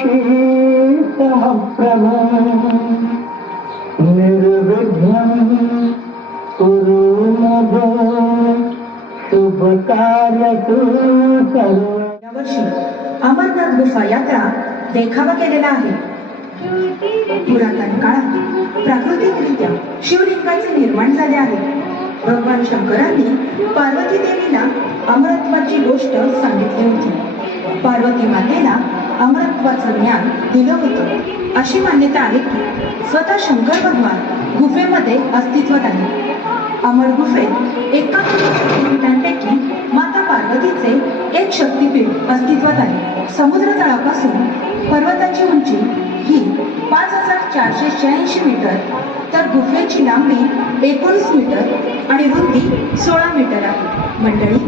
सह प्रभु निर्विघ्नं कुरु सर्व यावर्षी अमरनाथ गुफा यात्रा देखावा केलेला आहे. पुरातन काळात प्राकृतिकरित्या शिवलिंगाचे निर्माण झाले आहे. भगवान शंकरांनी पार्वती देवीला अमरत्वाची गोष्ट सांगितली होती. पार्वती मातेला अमरत्वाचं ज्ञान दिलं होतं. अशी मान्यता आहे की स्वतः शंकर भगवान गुफेमध्ये अस्तित्वात आहे अमर गुफेत एकाहत्तर शक्तिपीठांपैकी माता पार्वतीचे एक शक्तिपीठ अस्तित्वात आहे. समुद्र तळापासून पर्वताची उंची ही पाच हजार चारशे शहाऐंशी मीटर तर गुफेची लांबी एकोणीस मीटर आणि रुंदी सोळा मीटर आहे. मंडळी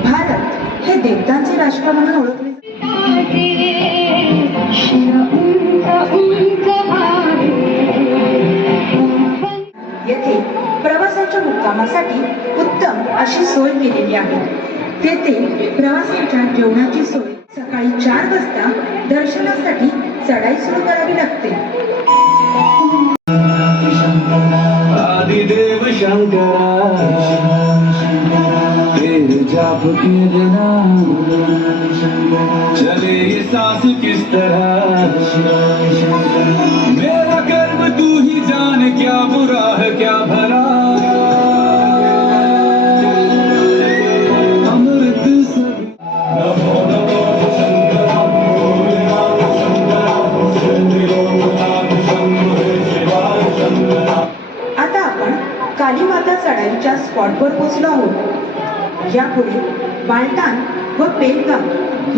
भारत हे देवतांचे राष्ट्र म्हणून ओळखले कामासाठी उत्तम अशी सोय केलेली आहे. तेथे प्रवासाच्या जेवणाची सोय सकाळी चार वाजता दर्शनासाठी चढाई सुरू करावी लागते. आदिदेव शंकरा जाप के चले सास किस तरह? मेरा कर्म तू ही जान क्या बुरा। स्पॉटवर पोहोचलो आहोत. यापुढे बालटाण व पेलगाव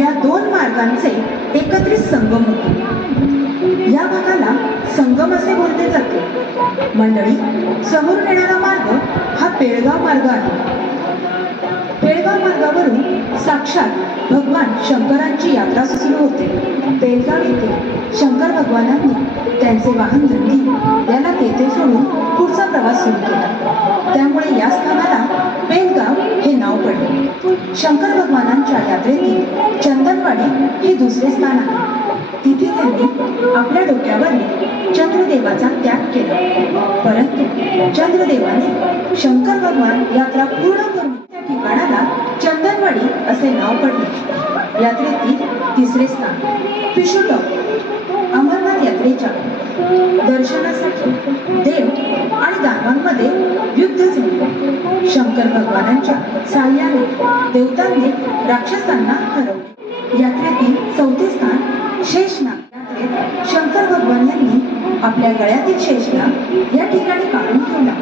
या दोन मार्गांचे एकत्रित संगम होतो. या भागाला संगम असे बोलले जाते. मंडळी समोर येणारा मार्ग हा पेळगाव मार्ग आहे. पेळगाव मार्गावरून साक्षात भगवान शंकरांची यात्रा सुरू होते. पेळगाव येथे शंकर भगवानांनी त्यांचे वाहन नंदी याला तेथे सोडून पुढचा प्रवास सुरू केला. त्यामुळे या स्थानाला पेलगाव हे नाव पडले. शंकर भगवानांच्या यात्रेतील चंदनवाडी हे दुसरे स्थान आहे. तिथे त्यांनी आपल्या डोक्यावर चंद्रदेवाचा त्याग केला. परंतु चंद्रदेवाने शंकर भगवान यात्रा पूर्ण करून त्या ठिकाणाला चंदनवाडी असे नाव पडले. यात्रेतील तिसरे स्थान पिशुटॉप अमरनाथ यात्रेच्या दर्शनासाठी देव आणि दानवांमध्ये युद्ध झाले शंकर भगवानांच्या साह्याने देवतांनी राक्षसांना हरवले. यात्रेतील चौथे स्थान शंकर भगवान यांनी आपल्या गळ्यातील शेषनाग या ठिकाणी काढून ठेवला.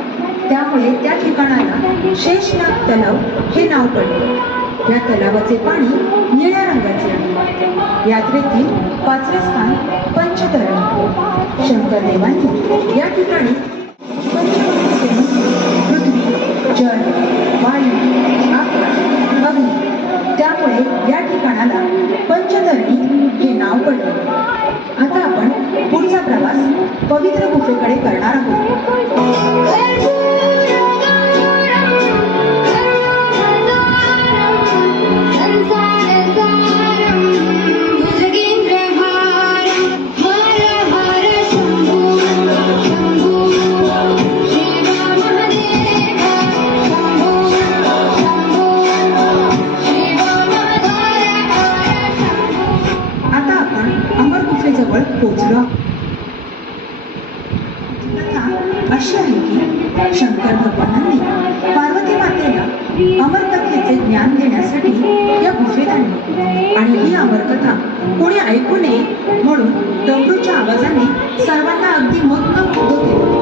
त्यामुळे त्या ठिकाणाला शेषनाग तलाव हे नाव पडले. या तलावाचे पाणी निळ्या रंगाचे आहे. यात्रेतील पाचवे स्थान पंचतरण. शंकर देवांनी या ठिकाणी पंचभूतांचे पृथ्वी जल पवित्र गुफेकडे करणार ज्ञान देण्यासाठी या गुफेत आणले आणि ही अमरकथा कोणी ऐकू नये म्हणून डमरूच्या आवाजाने सर्वांना अगदी मग्न होत होते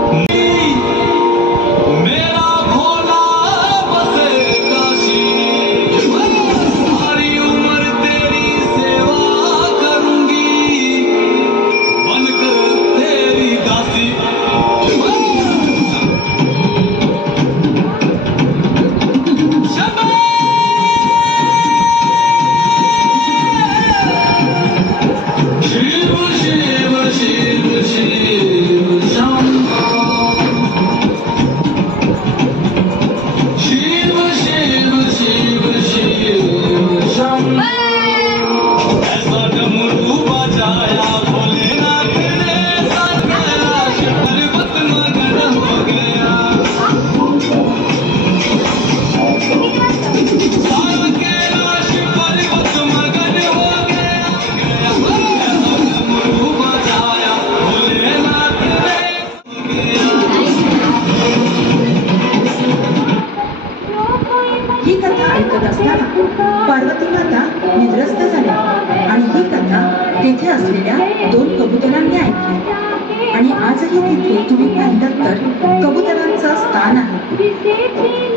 निद्रस्त झाले. आणि ही कथा तेथे असलेल्या दोन कबुतरांनी ऐकली. आणि आजही तिथे तुम्ही पाहिलं तर कबुतरांचं स्थान आहे.